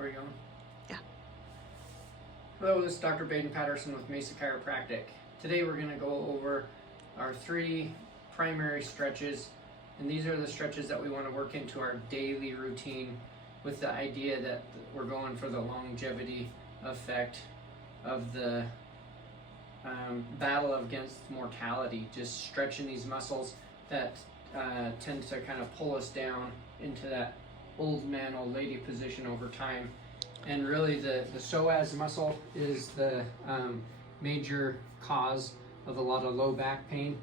Are we going? Yeah. Hello, this is Dr. Baden Patterson with Mesa Chiropractic. Today we're going to go over our 3 primary stretches, and these are the stretches that we want to work into our daily routine with the idea that we're going for the longevity effect of the battle against mortality, just stretching these muscles that tend to kind of pull us down into that old man, old lady position over time. And really the psoas muscle is the major cause of a lot of low back pain.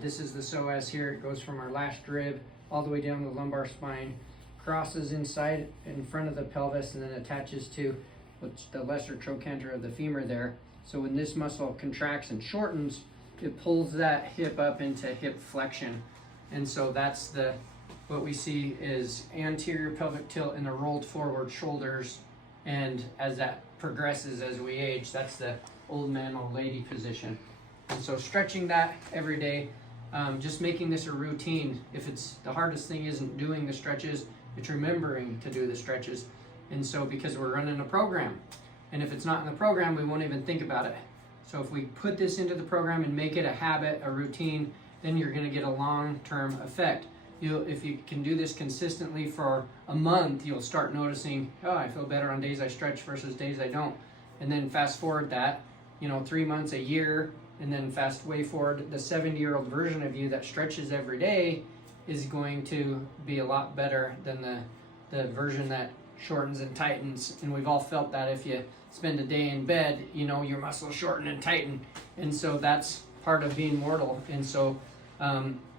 This is the psoas here. It goes from our last rib all the way down the lumbar spine, crosses inside in front of the pelvis, and then attaches to what's the lesser trochanter of the femur there. So when this muscle contracts and shortens, it pulls that hip up into hip flexion. And so that's what we see is anterior pelvic tilt and the rolled forward shoulders. And as that progresses as we age, that's the old man, old lady position. And so stretching that every day, just making this a routine. If it's the hardest thing isn't doing the stretches, it's remembering to do the stretches. And so because we're running a program, and if it's not in the program, we won't even think about it. So if we put this into the program and make it a habit, a routine, then you're gonna get a long-term effect. If you can do this consistently for a month, you'll start noticing, oh, I feel better on days I stretch versus days I don't. And then fast forward that, 3 months, a year, and then fast way forward, the 70-year-old version of you that stretches every day is going to be a lot better than the version that shortens and tightens. And we've all felt that if you spend a day in bed, your muscles shorten and tighten. And so that's part of being mortal. And so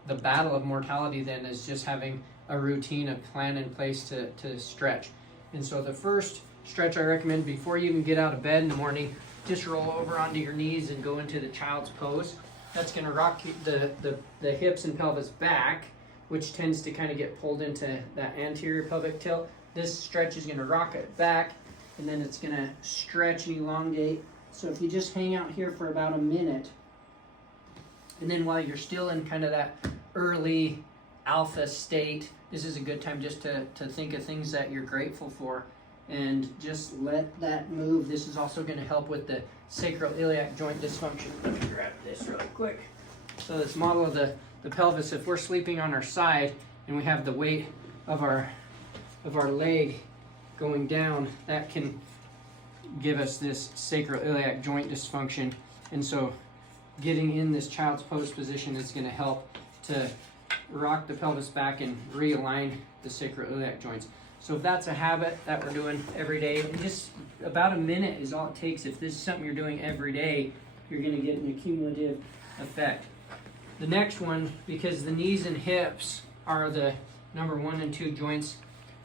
the battle of mortality then is just having a routine, a plan in place to stretch. And so the first stretch I recommend before you even get out of bed in the morning, just roll over onto your knees and go into the child's pose. That's going to rock the hips and pelvis back, which tends to kind of get pulled into that anterior pelvic tilt. This stretch is going to rock it back, and then it's going to stretch and elongate. So if you just hang out here for about a minute, and then while you're still in kind of that early alpha state, this is a good time just to think of things that you're grateful for and just let that move. This is also going to help with the sacroiliac joint dysfunction. Let me grab this really quick. So this model of the pelvis, if we're sleeping on our side and we have the weight of our leg going down, that can give us this sacroiliac joint dysfunction. And so getting in this child's pose position is going to help to rock the pelvis back and realign the sacroiliac joints. So if that's a habit that we're doing every day, and just about a minute is all it takes. If this is something you're doing every day, you're going to get an accumulative effect. The next one, because the knees and hips are the number 1 and 2 joints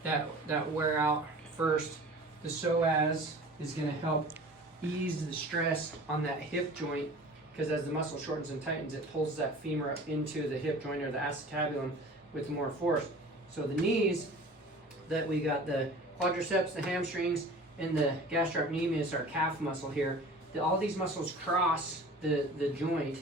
that wear out first, the psoas is going to help ease the stress on that hip joint, because as the muscle shortens and tightens, it pulls that femur up into the hip joint or the acetabulum with more force. So the knees, that we got the quadriceps, the hamstrings, and the gastrocnemius, our calf muscle here, all these muscles cross the joint.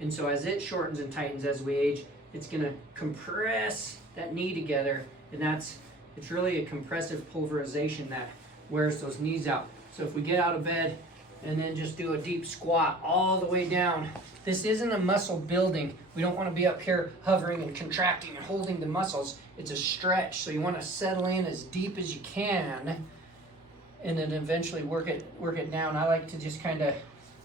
And so as it shortens and tightens as we age, it's going to compress that knee together, and it's really a compressive pulverization that wears those knees out. So if we get out of bed and then just do a deep squat all the way down, this isn't a muscle building. We don't want to be up here hovering and contracting and holding the muscles. It's a stretch, so you want to settle in as deep as you can and then eventually work it down. I like to just kind of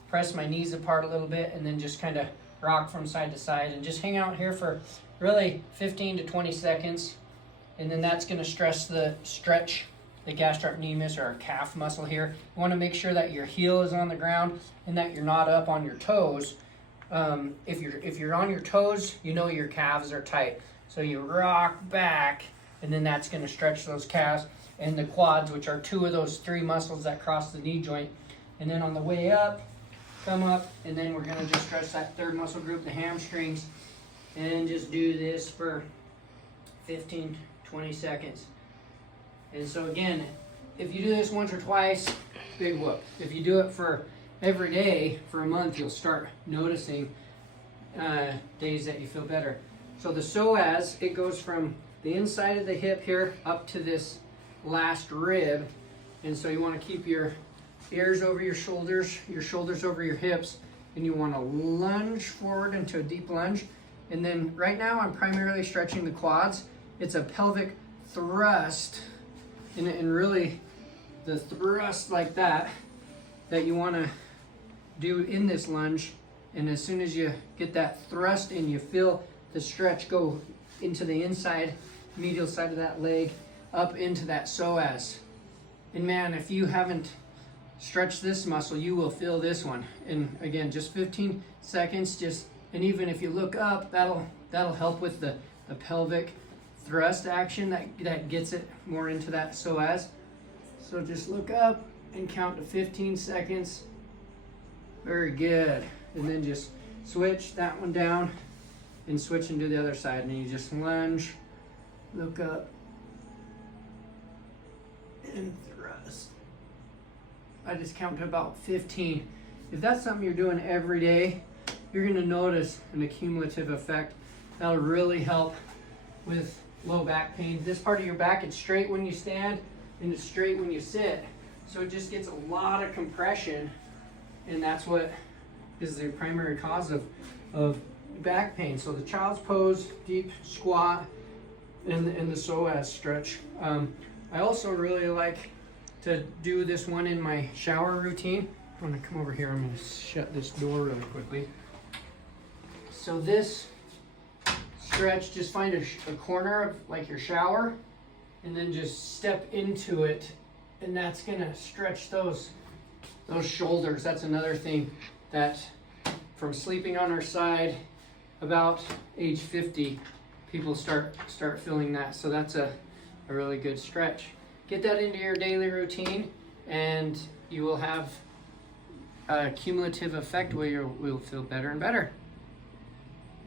press my knees apart a little bit and then just kind of rock from side to side and just hang out here for really 15 to 20 seconds. And then that's going to stretch the gastrocnemius, or our calf muscle here. You want to make sure that your heel is on the ground and that you're not up on your toes. If you're on your toes, your calves are tight. So you rock back, and then that's going to stretch those calves and the quads, which are 2 of those 3 muscles that cross the knee joint. And then on the way up, come up, and then we're going to just stretch that 3rd muscle group, the hamstrings, and just do this for 15, 20 seconds. And so again, if you do this once or twice, big whoop. If you do it for every day for a month, you'll start noticing days that you feel better. So the psoas, it goes from the inside of the hip here up to this last rib. And so you want to keep your ears over your shoulders over your hips, and you want to lunge forward into a deep lunge. And then right now I'm primarily stretching the quads. It's a pelvic thrust, and really the thrust like that you want to do in this lunge. And as soon as you get that thrust in, you feel the stretch go into the inside, medial side of that leg, up into that psoas. And man, if you haven't stretched this muscle, you will feel this one. And again, just 15 seconds, and even if you look up, that'll help with the pelvic thrust action that gets it more into that psoas. So just look up and count to 15 seconds. Very good. And then just switch that one down and switch and do the other side. And you just lunge, look up, and thrust. I just count to about 15. If that's something you're doing every day, you're gonna notice an accumulative effect. That'll really help with low back pain. This part of your back, it's straight when you stand and it's straight when you sit. So it just gets a lot of compression, and that's what is the primary cause of back pain. So the child's pose, deep squat, and the psoas stretch. I also really like to do this one in my shower routine. I'm gonna come over here, I'm gonna shut this door really quickly. So this stretch, just find a corner of like your shower, and then just step into it, and that's gonna stretch those shoulders. That's another thing that from sleeping on our side, about age 50, people start feeling that. So that's a really good stretch. Get that into your daily routine, and you will have a cumulative effect where you will feel better and better.